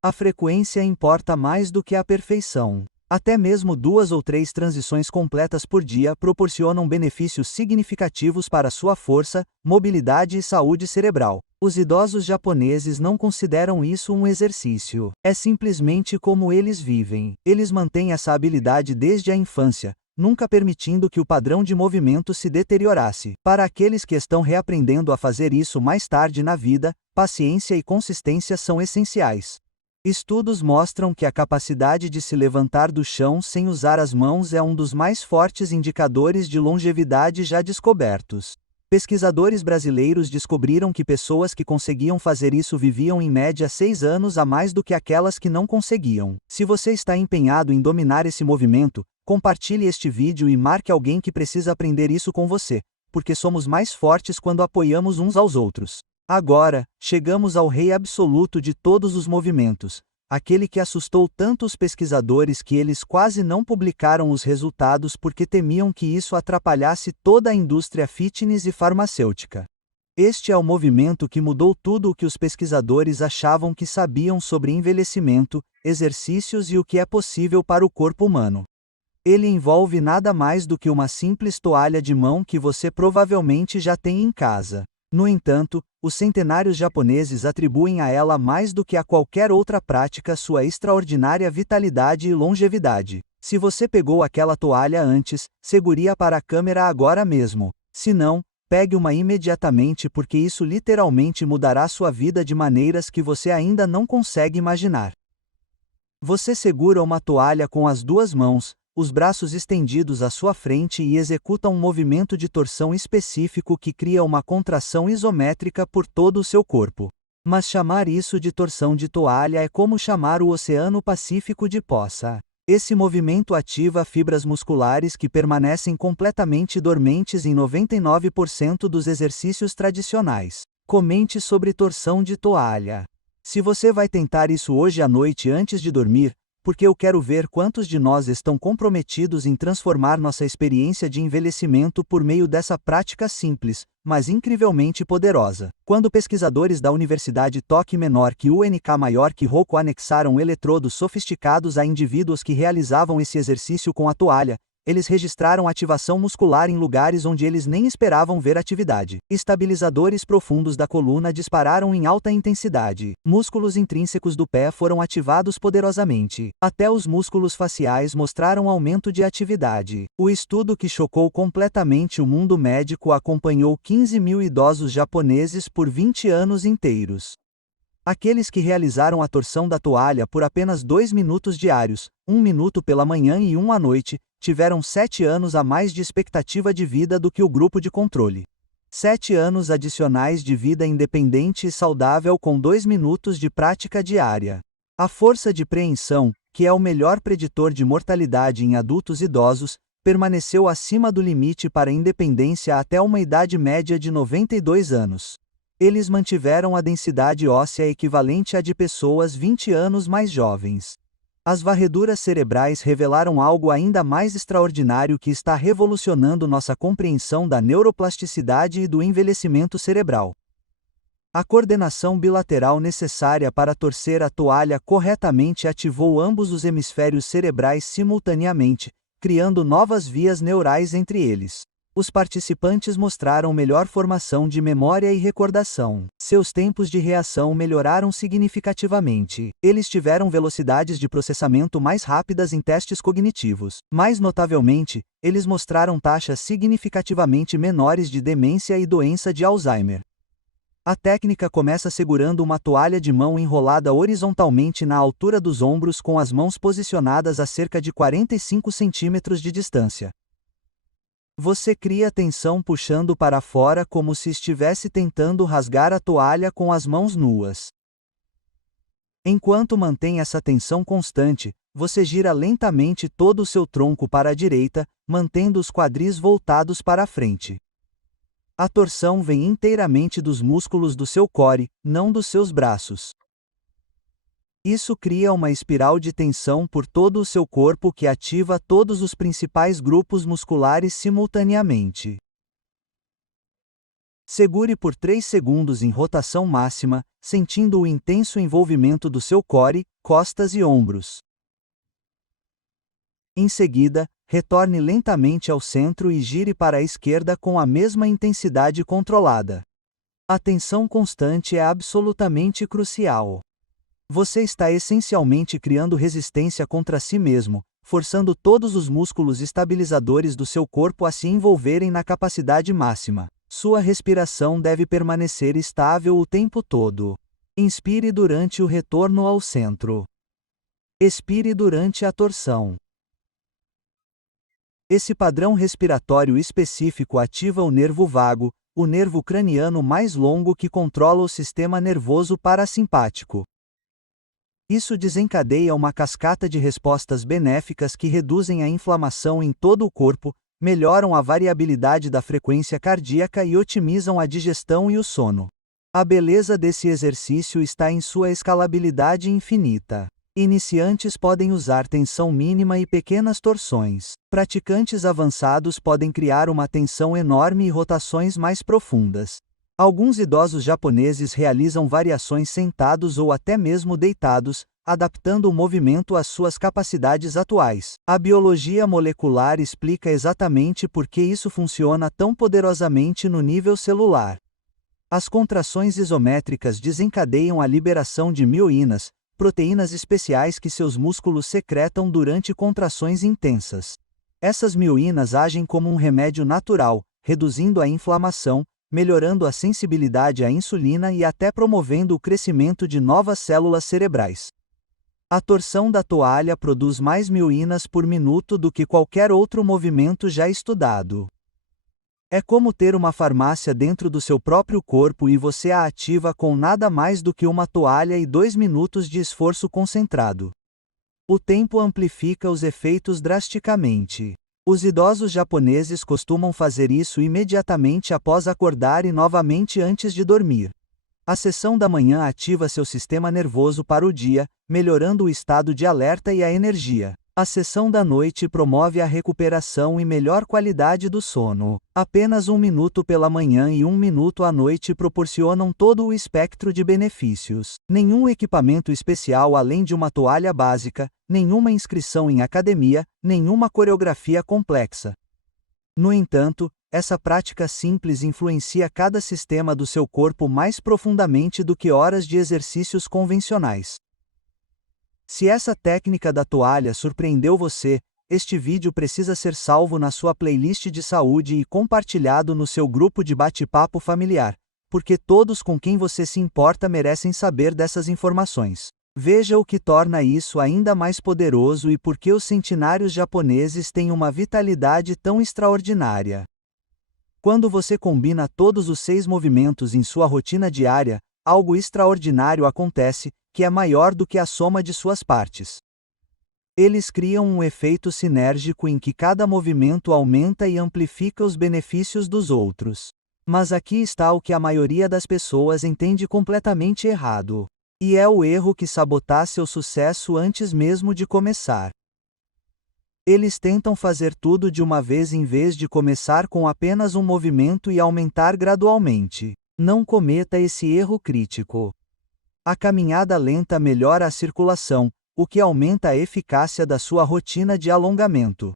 A frequência importa mais do que a perfeição. Até mesmo 2 ou 3 transições completas por dia proporcionam benefícios significativos para sua força, mobilidade e saúde cerebral. Os idosos japoneses não consideram isso um exercício. É simplesmente como eles vivem. Eles mantêm essa habilidade desde a infância, nunca permitindo que o padrão de movimento se deteriorasse. Para aqueles que estão reaprendendo a fazer isso mais tarde na vida, paciência e consistência são essenciais. Estudos mostram que a capacidade de se levantar do chão sem usar as mãos é um dos mais fortes indicadores de longevidade já descobertos. Pesquisadores brasileiros descobriram que pessoas que conseguiam fazer isso viviam em média 6 anos a mais do que aquelas que não conseguiam. Se você está empenhado em dominar esse movimento, compartilhe este vídeo e marque alguém que precisa aprender isso com você, porque somos mais fortes quando apoiamos uns aos outros. Agora, chegamos ao rei absoluto de todos os movimentos, aquele que assustou tanto os pesquisadores que eles quase não publicaram os resultados porque temiam que isso atrapalhasse toda a indústria fitness e farmacêutica. Este é o movimento que mudou tudo o que os pesquisadores achavam que sabiam sobre envelhecimento, exercícios e o que é possível para o corpo humano. Ele envolve nada mais do que uma simples toalha de mão que você provavelmente já tem em casa. No entanto, os centenários japoneses atribuem a ela mais do que a qualquer outra prática sua extraordinária vitalidade e longevidade. Se você pegou aquela toalha antes, segure-a para a câmera agora mesmo. Se não, pegue uma imediatamente porque isso literalmente mudará sua vida de maneiras que você ainda não consegue imaginar. Você segura uma toalha com as 2 mãos, os braços estendidos à sua frente e executa um movimento de torção específico que cria uma contração isométrica por todo o seu corpo. Mas chamar isso de torção de toalha é como chamar o Oceano Pacífico de poça. Esse movimento ativa fibras musculares que permanecem completamente dormentes em 99% dos exercícios tradicionais. Comente sobre torção de toalha. Se você vai tentar isso hoje à noite antes de dormir, porque eu quero ver quantos de nós estão comprometidos em transformar nossa experiência de envelhecimento por meio dessa prática simples, mas incrivelmente poderosa. Quando pesquisadores da Universidade Toque Menor que UNK Maior que Rocco anexaram eletrodos sofisticados a indivíduos que realizavam esse exercício com a toalha, eles registraram ativação muscular em lugares onde eles nem esperavam ver atividade. Estabilizadores profundos da coluna dispararam em alta intensidade. Músculos intrínsecos do pé foram ativados poderosamente. Até os músculos faciais mostraram aumento de atividade. O estudo que chocou completamente o mundo médico acompanhou 15 mil idosos japoneses por 20 anos inteiros. Aqueles que realizaram a torção da toalha por apenas 2 minutos diários, 1 minuto pela manhã e 1 à noite, tiveram 7 anos a mais de expectativa de vida do que o grupo de controle. 7 anos adicionais de vida independente e saudável com 2 minutos de prática diária. A força de preensão, que é o melhor preditor de mortalidade em adultos idosos, permaneceu acima do limite para independência até uma idade média de 92 anos. Eles mantiveram a densidade óssea equivalente à de pessoas 20 anos mais jovens. As varreduras cerebrais revelaram algo ainda mais extraordinário que está revolucionando nossa compreensão da neuroplasticidade e do envelhecimento cerebral. A coordenação bilateral necessária para torcer a toalha corretamente ativou ambos os hemisférios cerebrais simultaneamente, criando novas vias neurais entre eles. Os participantes mostraram melhor formação de memória e recordação. Seus tempos de reação melhoraram significativamente. Eles tiveram velocidades de processamento mais rápidas em testes cognitivos. Mais notavelmente, eles mostraram taxas significativamente menores de demência e doença de Alzheimer. A técnica começa segurando uma toalha de mão enrolada horizontalmente na altura dos ombros com as mãos posicionadas a cerca de 45 centímetros de distância. Você cria tensão puxando para fora como se estivesse tentando rasgar a toalha com as mãos nuas. Enquanto mantém essa tensão constante, você gira lentamente todo o seu tronco para a direita, mantendo os quadris voltados para a frente. A torção vem inteiramente dos músculos do seu core, não dos seus braços. Isso cria uma espiral de tensão por todo o seu corpo que ativa todos os principais grupos musculares simultaneamente. Segure por 3 segundos em rotação máxima, sentindo o intenso envolvimento do seu core, costas e ombros. Em seguida, retorne lentamente ao centro e gire para a esquerda com a mesma intensidade controlada. A tensão constante é absolutamente crucial. Você está essencialmente criando resistência contra si mesmo, forçando todos os músculos estabilizadores do seu corpo a se envolverem na capacidade máxima. Sua respiração deve permanecer estável o tempo todo. Inspire durante o retorno ao centro. Expire durante a torção. Esse padrão respiratório específico ativa o nervo vago, o nervo craniano mais longo que controla o sistema nervoso parasimpático. Isso desencadeia uma cascata de respostas benéficas que reduzem a inflamação em todo o corpo, melhoram a variabilidade da frequência cardíaca e otimizam a digestão e o sono. A beleza desse exercício está em sua escalabilidade infinita. Iniciantes podem usar tensão mínima e pequenas torções. Praticantes avançados podem criar uma tensão enorme e rotações mais profundas. Alguns idosos japoneses realizam variações sentados ou até mesmo deitados, adaptando o movimento às suas capacidades atuais. A biologia molecular explica exatamente por que isso funciona tão poderosamente no nível celular. As contrações isométricas desencadeiam a liberação de mioínas, proteínas especiais que seus músculos secretam durante contrações intensas. Essas mioínas agem como um remédio natural, reduzindo a inflamação, melhorando a sensibilidade à insulina e até promovendo o crescimento de novas células cerebrais. A torção da toalha produz mais myoínas por minuto do que qualquer outro movimento já estudado. É como ter uma farmácia dentro do seu próprio corpo e você a ativa com nada mais do que uma toalha e 2 minutos de esforço concentrado. O tempo amplifica os efeitos drasticamente. Os idosos japoneses costumam fazer isso imediatamente após acordar e novamente antes de dormir. A sessão da manhã ativa seu sistema nervoso para o dia, melhorando o estado de alerta e a energia. A sessão da noite promove a recuperação e melhor qualidade do sono. Apenas 1 minuto pela manhã e 1 minuto à noite proporcionam todo o espectro de benefícios. Nenhum equipamento especial além de uma toalha básica, nenhuma inscrição em academia, nenhuma coreografia complexa. No entanto, essa prática simples influencia cada sistema do seu corpo mais profundamente do que horas de exercícios convencionais. Se essa técnica da toalha surpreendeu você, este vídeo precisa ser salvo na sua playlist de saúde e compartilhado no seu grupo de bate-papo familiar, porque todos com quem você se importa merecem saber dessas informações. Veja o que torna isso ainda mais poderoso e por que os centenários japoneses têm uma vitalidade tão extraordinária. Quando você combina todos os 6 movimentos em sua rotina diária, algo extraordinário acontece, que é maior do que a soma de suas partes. Eles criam um efeito sinérgico em que cada movimento aumenta e amplifica os benefícios dos outros. Mas aqui está o que a maioria das pessoas entende completamente errado. E é o erro que sabota seu sucesso antes mesmo de começar. Eles tentam fazer tudo de uma vez em vez de começar com apenas um movimento e aumentar gradualmente. Não cometa esse erro crítico. A caminhada lenta melhora a circulação, o que aumenta a eficácia da sua rotina de alongamento.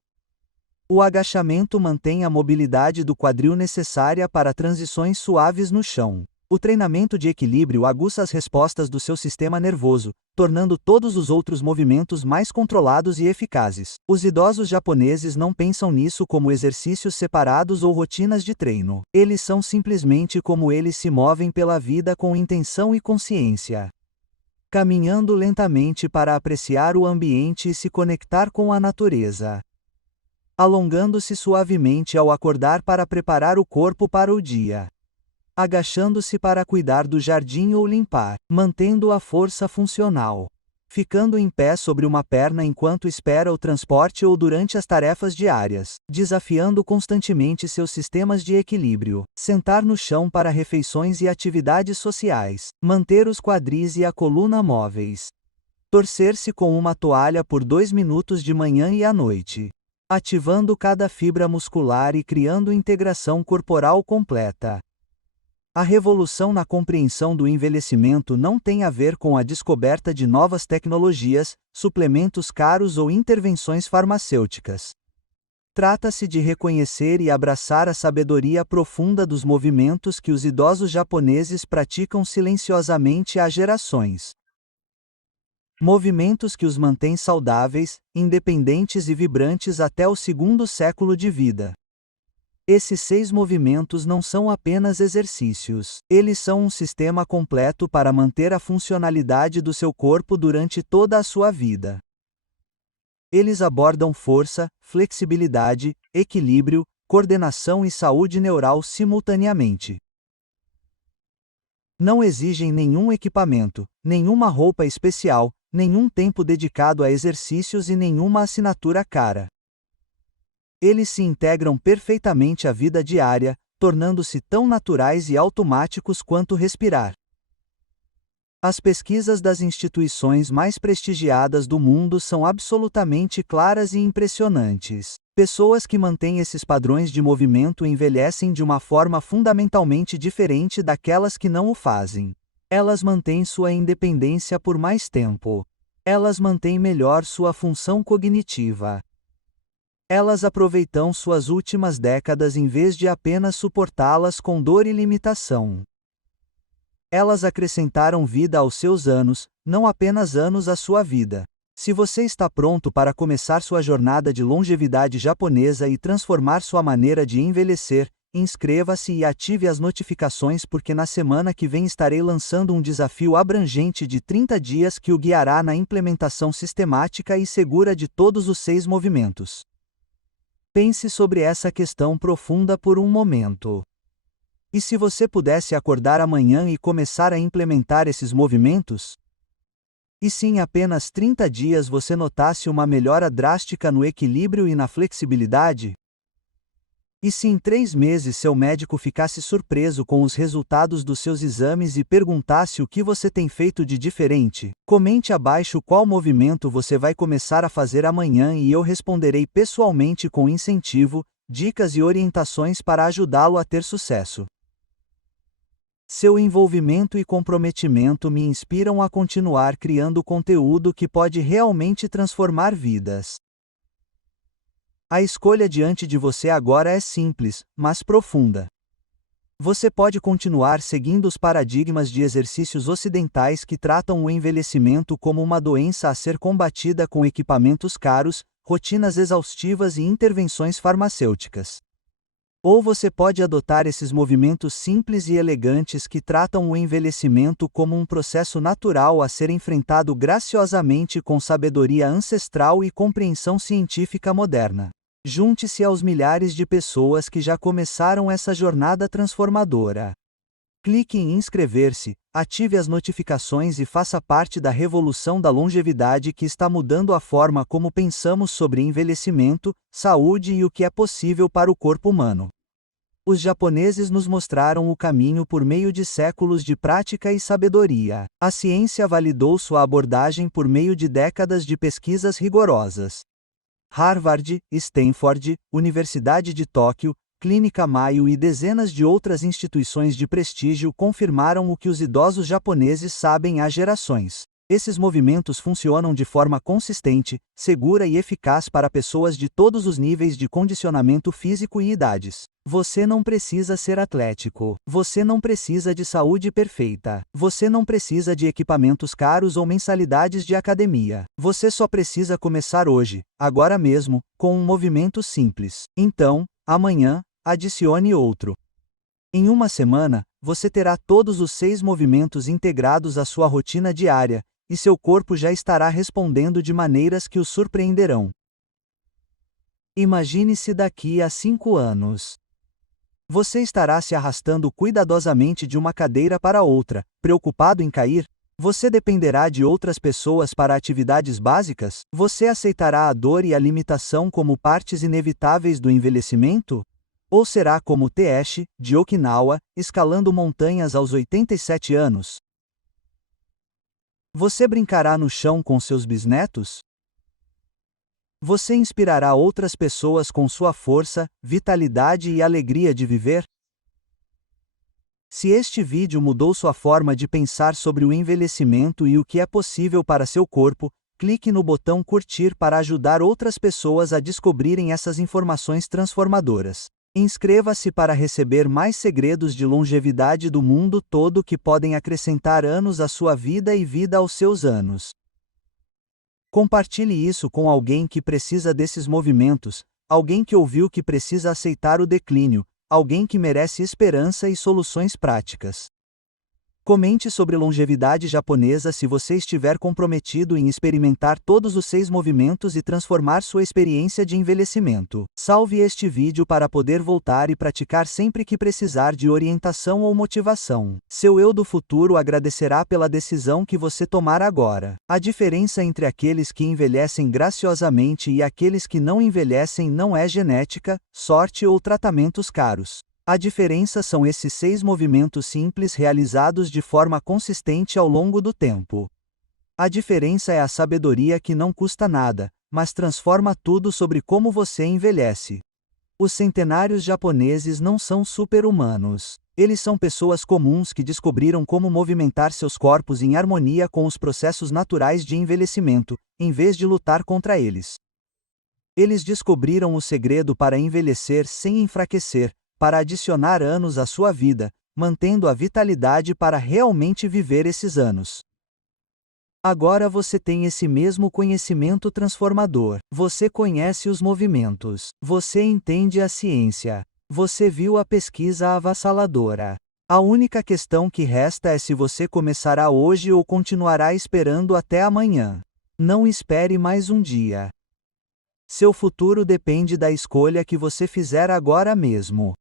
O agachamento mantém a mobilidade do quadril necessária para transições suaves no chão. O treinamento de equilíbrio aguça as respostas do seu sistema nervoso, tornando todos os outros movimentos mais controlados e eficazes. Os idosos japoneses não pensam nisso como exercícios separados ou rotinas de treino. Eles são simplesmente como eles se movem pela vida com intenção e consciência. Caminhando lentamente para apreciar o ambiente e se conectar com a natureza. Alongando-se suavemente ao acordar para preparar o corpo para o dia. Agachando-se para cuidar do jardim ou limpar, mantendo a força funcional. Ficando em pé sobre uma perna enquanto espera o transporte ou durante as tarefas diárias, desafiando constantemente seus sistemas de equilíbrio. Sentar no chão para refeições e atividades sociais. Manter os quadris e a coluna móveis. Torcer-se com uma toalha por 2 minutos de manhã e à noite. Ativando cada fibra muscular e criando integração corporal completa. A revolução na compreensão do envelhecimento não tem a ver com a descoberta de novas tecnologias, suplementos caros ou intervenções farmacêuticas. Trata-se de reconhecer e abraçar a sabedoria profunda dos movimentos que os idosos japoneses praticam silenciosamente há gerações. Movimentos que os mantêm saudáveis, independentes e vibrantes até o 2º século de vida. Esses 6 movimentos não são apenas exercícios. Eles são um sistema completo para manter a funcionalidade do seu corpo durante toda a sua vida. Eles abordam força, flexibilidade, equilíbrio, coordenação e saúde neural simultaneamente. Não exigem nenhum equipamento, nenhuma roupa especial, nenhum tempo dedicado a exercícios e nenhuma assinatura cara. Eles se integram perfeitamente à vida diária, tornando-se tão naturais e automáticos quanto respirar. As pesquisas das instituições mais prestigiadas do mundo são absolutamente claras e impressionantes. Pessoas que mantêm esses padrões de movimento envelhecem de uma forma fundamentalmente diferente daquelas que não o fazem. Elas mantêm sua independência por mais tempo. Elas mantêm melhor sua função cognitiva. Elas aproveitam suas últimas décadas em vez de apenas suportá-las com dor e limitação. Elas acrescentaram vida aos seus anos, não apenas anos à sua vida. Se você está pronto para começar sua jornada de longevidade japonesa e transformar sua maneira de envelhecer, inscreva-se e ative as notificações porque na semana que vem estarei lançando um desafio abrangente de 30 dias que o guiará na implementação sistemática e segura de todos os 6 movimentos. Pense sobre essa questão profunda por um momento. E se você pudesse acordar amanhã e começar a implementar esses movimentos? E se em apenas 30 dias você notasse uma melhora drástica no equilíbrio e na flexibilidade? E se em 3 meses seu médico ficasse surpreso com os resultados dos seus exames e perguntasse o que você tem feito de diferente? Comente abaixo qual movimento você vai começar a fazer amanhã e eu responderei pessoalmente com incentivo, dicas e orientações para ajudá-lo a ter sucesso. Seu envolvimento e comprometimento me inspiram a continuar criando conteúdo que pode realmente transformar vidas. A escolha diante de você agora é simples, mas profunda. Você pode continuar seguindo os paradigmas de exercícios ocidentais que tratam o envelhecimento como uma doença a ser combatida com equipamentos caros, rotinas exaustivas e intervenções farmacêuticas. Ou você pode adotar esses movimentos simples e elegantes que tratam o envelhecimento como um processo natural a ser enfrentado graciosamente com sabedoria ancestral e compreensão científica moderna. Junte-se aos milhares de pessoas que já começaram essa jornada transformadora. Clique em inscrever-se, ative as notificações e faça parte da revolução da longevidade que está mudando a forma como pensamos sobre envelhecimento, saúde e o que é possível para o corpo humano. Os japoneses nos mostraram o caminho por meio de séculos de prática e sabedoria. A ciência validou sua abordagem por meio de décadas de pesquisas rigorosas. Harvard, Stanford, Universidade de Tóquio, Clínica Mayo e dezenas de outras instituições de prestígio confirmaram o que os idosos japoneses sabem há gerações. Esses movimentos funcionam de forma consistente, segura e eficaz para pessoas de todos os níveis de condicionamento físico e idades. Você não precisa ser atlético. Você não precisa de saúde perfeita. Você não precisa de equipamentos caros ou mensalidades de academia. Você só precisa começar hoje, agora mesmo, com um movimento simples. Então, amanhã, adicione outro. Em uma semana, você terá todos os 6 movimentos integrados à sua rotina diária, e seu corpo já estará respondendo de maneiras que o surpreenderão. Imagine-se daqui a 5 anos. Você estará se arrastando cuidadosamente de uma cadeira para outra, preocupado em cair? Você dependerá de outras pessoas para atividades básicas? Você aceitará a dor e a limitação como partes inevitáveis do envelhecimento? Ou será como Taeshi, de Okinawa, escalando montanhas aos 87 anos? Você brincará no chão com seus bisnetos? Você inspirará outras pessoas com sua força, vitalidade e alegria de viver? Se este vídeo mudou sua forma de pensar sobre o envelhecimento e o que é possível para seu corpo, clique no botão curtir para ajudar outras pessoas a descobrirem essas informações transformadoras. Inscreva-se para receber mais segredos de longevidade do mundo todo que podem acrescentar anos à sua vida e vida aos seus anos. Compartilhe isso com alguém que precisa desses movimentos, alguém que ouviu que precisa aceitar o declínio, alguém que merece esperança e soluções práticas. Comente sobre longevidade japonesa se você estiver comprometido em experimentar todos os 6 movimentos e transformar sua experiência de envelhecimento. Salve este vídeo para poder voltar e praticar sempre que precisar de orientação ou motivação. Seu eu do futuro agradecerá pela decisão que você tomar agora. A diferença entre aqueles que envelhecem graciosamente e aqueles que não envelhecem não é genética, sorte ou tratamentos caros. A diferença são esses 6 movimentos simples realizados de forma consistente ao longo do tempo. A diferença é a sabedoria que não custa nada, mas transforma tudo sobre como você envelhece. Os centenários japoneses não são super-humanos. Eles são pessoas comuns que descobriram como movimentar seus corpos em harmonia com os processos naturais de envelhecimento, em vez de lutar contra eles. Eles descobriram o segredo para envelhecer sem enfraquecer, para adicionar anos à sua vida, mantendo a vitalidade para realmente viver esses anos. Agora você tem esse mesmo conhecimento transformador. Você conhece os movimentos. Você entende a ciência. Você viu a pesquisa avassaladora. A única questão que resta é se você começará hoje ou continuará esperando até amanhã. Não espere mais um dia. Seu futuro depende da escolha que você fizer agora mesmo.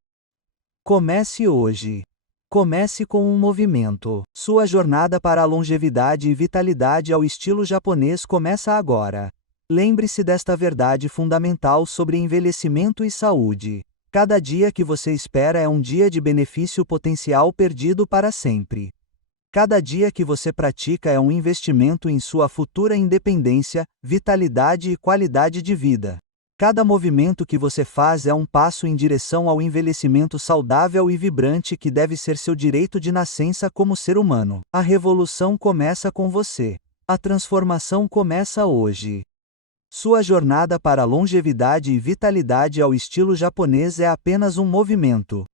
Comece hoje. Comece com um movimento. Sua jornada para a longevidade e vitalidade ao estilo japonês começa agora. Lembre-se desta verdade fundamental sobre envelhecimento e saúde. Cada dia que você espera é um dia de benefício potencial perdido para sempre. Cada dia que você pratica é um investimento em sua futura independência, vitalidade e qualidade de vida. Cada movimento que você faz é um passo em direção ao envelhecimento saudável e vibrante que deve ser seu direito de nascença como ser humano. A revolução começa com você. A transformação começa hoje. Sua jornada para a longevidade e vitalidade ao estilo japonês é apenas um movimento.